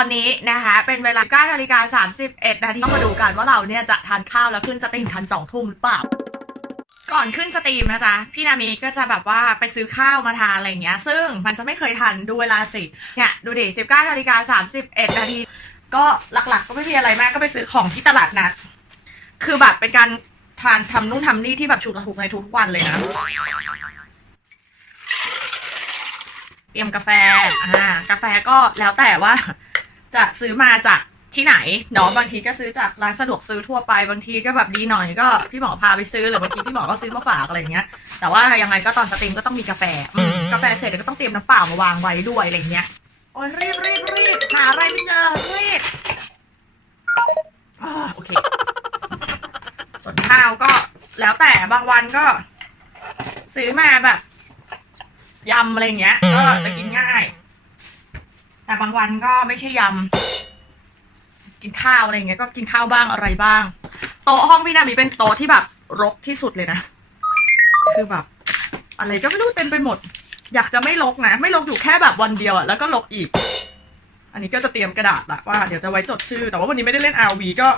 อนนี้นะคะเป็นเวลา9นาฬิกา31นาทีต้องมาดูกันว่าเราเนี่ยจะทานข้าวแล้วขึ้นสตรีมทันสองทุ่มหรือเปล่า ก่อนขึ้นสตรีมนะจ๊ะ พี่นามีก็จะแบบว่าไปซื้อข้าวมาทานอะไรอย่างเงี้ย ซึ่งมันจะไม่เคยทันดูเวลาสิเนี่ยดูดิ19นาฬิกา31นาทีก็หลักๆ ก็ไม่มีอะไรมากก็ไปซื้อของที่ตลาดนัดคือแบบเป็นการทานทำนู่นทำนี่ที่แบบฉุกระหุกในทุกวันเลยนะเตรียมกาแฟ อ่า กาแฟก็แล้วแต่ว่า จะซื้อมาจากที่ไหนเนาะบางทีก็ซื้อจากร้านสะดวกซื้อทั่วไปบางทีก็แบบดีหน่อยก็พี่หมอพาไปซื้อหรือบางทีพี่หมอก็ซื้อมาฝากอะไรอย่างเงี้ย แต่ว่ายังไงก็ตอนสตรีมก็ต้องมีกาแฟอืมกาแฟเสร็จเดี๋ยวก็ต้องเตรียมน้ำเปล่ามาวางไว้ด้วยอะไรอย่างเงี้ยโอ้ยรีบรีบรีบหาอะไรไม่เจอรีบอ่าโอเคส่วนข้าวก็แล้วแต่บางวันก็ ซื้อมาแบบยำอะไรอย่างเงี้ยก็จะกินง่าย แต่บางวันก็ไม่ใช่ยำกินข้าวอะไรเงี้ยก็กินข้าวบ้างอะไรบ้าง โต๊ะห้องพี่นามีเป็นโต๊ะที่แบบรกที่สุดเลยนะคือแบบ อะไรก็ไม่รู้เต็มไปหมด อยากจะไม่ลกนะ ไม่ลกอยู่แค่แบบวันเดียวอะแล้วก็ลกอีก อันนี้ก็จะเตรียมกระดาษละว่าเดี๋ยวจะไว้จดชื่อ แต่ว่าวันนี้ไม่ได้เล่น RV ก็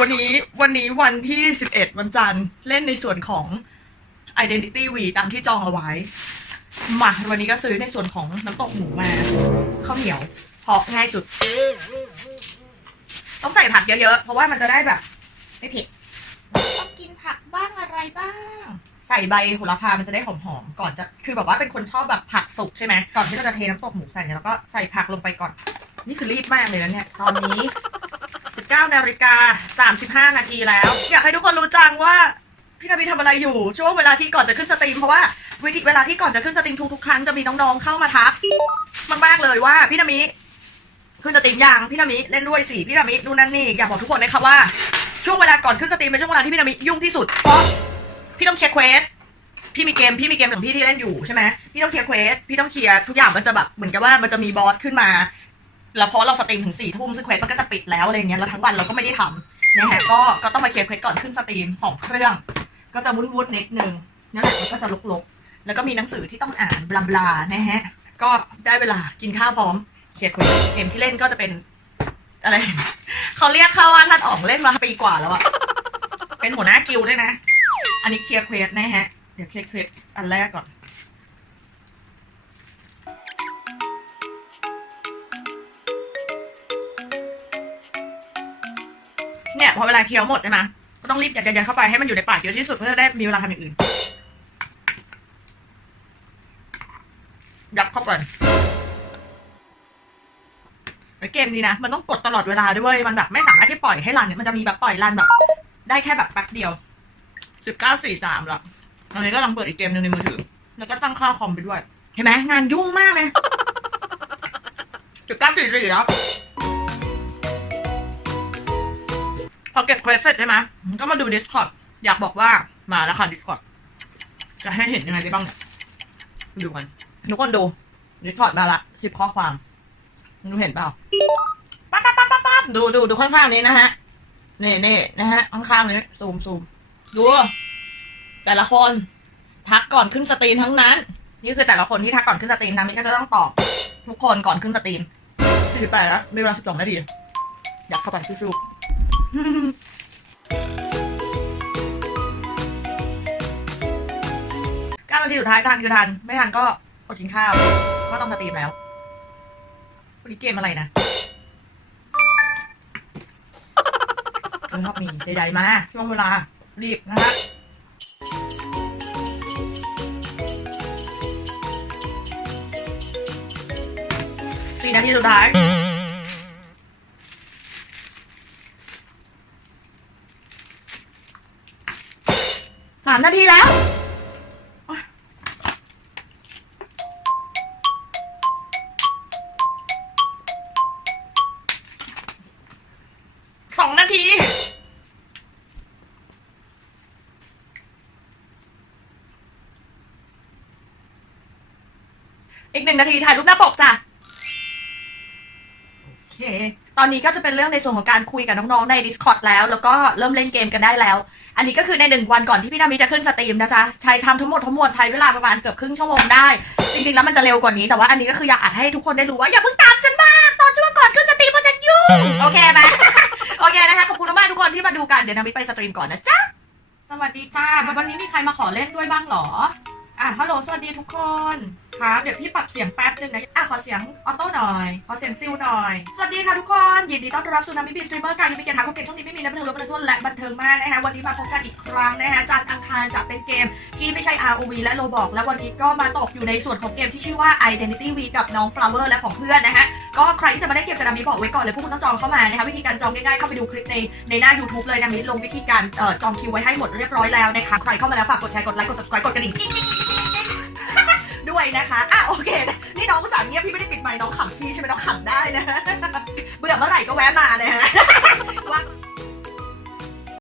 วันนี้วันนี้วันที่ 11 วันจันทร์เล่นในส่วนของ Identity V ตามที่จองเอาไว้ มาวันนี้ก็ซื้อในส่วนของน้ำตกหมูมาข้าวเหนียวเพราะง่ายสุด ต้องใส่ผักเยอะๆ เพราะว่ามันจะได้แบบ ไม่เผ็ดต้องกินผักบ้างอะไรบ้าง ใส่ใบโหระพา มันจะได้หอมๆ ก่อนจะคือแบบว่าเป็นคนชอบแบบผักสุกใช่ไหมก่อนที่เราจะเทน้ำตกหมูใส่เนี่ยเราก็ใส่ผักลงไปก่อน นี่คือรีบมากเลยนะเนี่ย ตอนนี้ 19นาฬิกา35นาทีแล้ว อยากให้ทุกคนรู้จังว่า พี่นาบีทำอะไรอยู่ ช่วงเวลาที่ก่อนจะขึ้นสตรีมเพราะว่าวิธีเวลาที่ก่อนจะขึ้นสตรีมทุกๆครั้งจะมีน้องๆเข้ามาทักมากๆเลยว่าพี่นามิขึ้นสตรีมยังพี่นามิเล่นด้วยสิพี่นามิดูนั่นนี่อยากบอกทุกคนนะครับว่า ช่วงเวลาก่อนขึ้นสตรีมเป็นช่วงเวลาที่พี่นามิยุ่งที่สุดเพราะพี่ต้องเคลียร์เควสพี่มีเกมพี่มีเกมของพี่ที่เล่นอยู่ใช่ไหมพี่ต้องเคลียร์เควสพี่ต้องเคลียร์ทุกอย่างมันจะแบบเหมือนกับว่ามันจะมีบอสขึ้นมาแล้วพราะเราสตรีมถึงสี่ทุ่มซึ่งเควสมันก็จะปิดแล้วอะไรเงี้ยแล้วทั้งวันเราก็ไม่ได้ทำนะฮะก็ก็ต้องมาเคลียร์เควสก่อนขึ้นสตรีมสองเครื่อง ก็จะวุ่นวุ่นๆนิดนึงนั่นแหละมันก็จะลกๆ แล้วก็มีหนังสือที่ต้องอ่านบลาบลานะฮะ ก็ได้เวลากินข้าวพร้อมเคียร์เควสเกมที่เล่นก็จะเป็นอะไรเขาเรียกเขาว่าท่านอองเล่นมาปีกว่าแล้วอะเป็นหัวหน้ากิลด้วยนะ อันนี้เคลียร์เควสนะฮะ เดี๋ยวเคลียร์เควสอันแรกก่อนเนี่ยพอเวลาเคี้ยวหมดใช่ไหม ก็ต้องรีบยัดยัดเข้าไปให้มันอยู่ในปากเยอะที่สุดเพื่อจะได้มีเวลาทำอย่างอื่นยัดเข้าไปแล้วเกมนี้นะมันต้องกดตลอดเวลาด้วยมันแบบไม่สามารถที่ปล่อยให้รันเนี่ยมันจะมีแบบปล่อยรันแบบ ได้แค่แบบแป๊บเดียวสิบเก้าสี่สามละตอนนี้ก็กำลังเปิดอีกเกมหนึ่งในมือถือ แล้วก็ตั้งค่าคอมไปด้วย เห็นไหมงานยุ่งมากเลยสิบเก้าสี่สี่แล้ว พอเก็บเควสเสร็จใช่ไหมก็มาดู Discord อยากบอกว่ามาแล้วค่ะ Discord จะให้เห็นยังไงได้บ้างเนี่ยดูกันทุกคนดู Discord มาละสิบข้อความดูเห็นเปล่าปั๊บปั๊บปั๊บปั๊บปั๊บดูดูดูข้างๆนี้นะฮะนี่นี่นะฮะข้างๆนี้ซูมซูมดูแต่ละคนทักก่อนขึ้นสตรีมทั้งนั้น นี่คือแต่ละคนที่ทักก่อนขึ้นสตรีมนะมิก็จะต้องตอบ ทุกคนก่อนขึ้นสตรีมสี่สิบแปดแล้วมีเวลาสิบสองนาทีอยากเข้าไปสู้ๆ เก้านาทีสุดท้ายทันคือทัน ไม่ทันก็อดกินข้าวก็ต้องสตรีมแล้ววันนี้เกมอะไรนะเอบมีใดมาช่วงเวลา รีบนะฮะสี่นาทีสุดท้ายามนาทีแล้วสองนาทีอีกหนึ่งนาทีถ่ายรูปหน้าปกจ้ะ เค ตอนนี้ก็จะเป็นเรื่องในส่วนของการคุยกับน้องๆใน Discord แล้ว แล้วก็เริ่มเล่นเกมกันได้แล้ว อันนี้ก็คือในหนึ่งวันก่อนที่พี่นามิจะขึ้นสตรีมนะจ๊ะใช้ทำทั้งหมดทั้งมวลใช้เวลาประมาณเกือบครึ่งชั่วโมงได้ จริงๆแล้วมันจะเร็วกว่านี้แต่ว่าอันนี้ก็คืออยากอัดให้ทุกคนได้รู้ว่าอย่าเพิ่งตามฉันมาตอนช่วงก่อนขึ้นสตรีมมันจะยุ่งโอเคไหม โอเคนะคะขอบคุณมากๆทุกคนที่มาดูกันเดี๋ยวนามิไปสตรีมก่อนนะจ๊ะสวัสดีจ้าวันนี้มีใครมาขอเล่นด้วยบ้างเหรออะฮัลโหลสวัสดีทุกคน ครับ เดี๋ยวพี่ปรับเสียงแป๊บนึงนะ อะ ขอเสียงออโต้หน่อย ขอเสียงซิลหน่อย สวัสดีค่ะทุกคน ยินดีต้อนรับสู่นามิบีสตรีมเมอร์การยินดีเกียรติทางของเกมช่องนี้ไม่มีและบันเทิงและบันเทิงทั่วและบันเทิงมากนะคะ วันนี้มาพบกันอีกครั้งนะคะจันทร์อังคารจะเป็นเกมที่ไม่ใช่ ROV และ Roblox และวันนี้ก็มาตกอยู่ในส่วนของเกมที่ชื่อว่า Identity V กับน้อง Flower และของเพื่อนนะคะ ก็ใครที่จะมาได้เกมกันามิบอกไว้ก่อนเลยพวกคุณต้องจองเข้ามานะคะ วิธีการจองง่ายๆเข้าไปดูคลิปในในหน้า YouTube เลยนามิลงวิธีการเอ่อจองคิวไว้ให้หมดเรียบร้อยแล้วนะคะใครเข้ามาแล้วฝากกดแชร์กดไลค์กด subscribe กดกระดิ่ง ด้วยนะคะอะโอเค นี่น้องภาษาเงียบพี่ไม่ได้ปิดไมค์น้องขำพี่ใช่ไหมน้องขำได้นะ เบื่อเมื่อไหร่ก็แวะมาเลยฮะ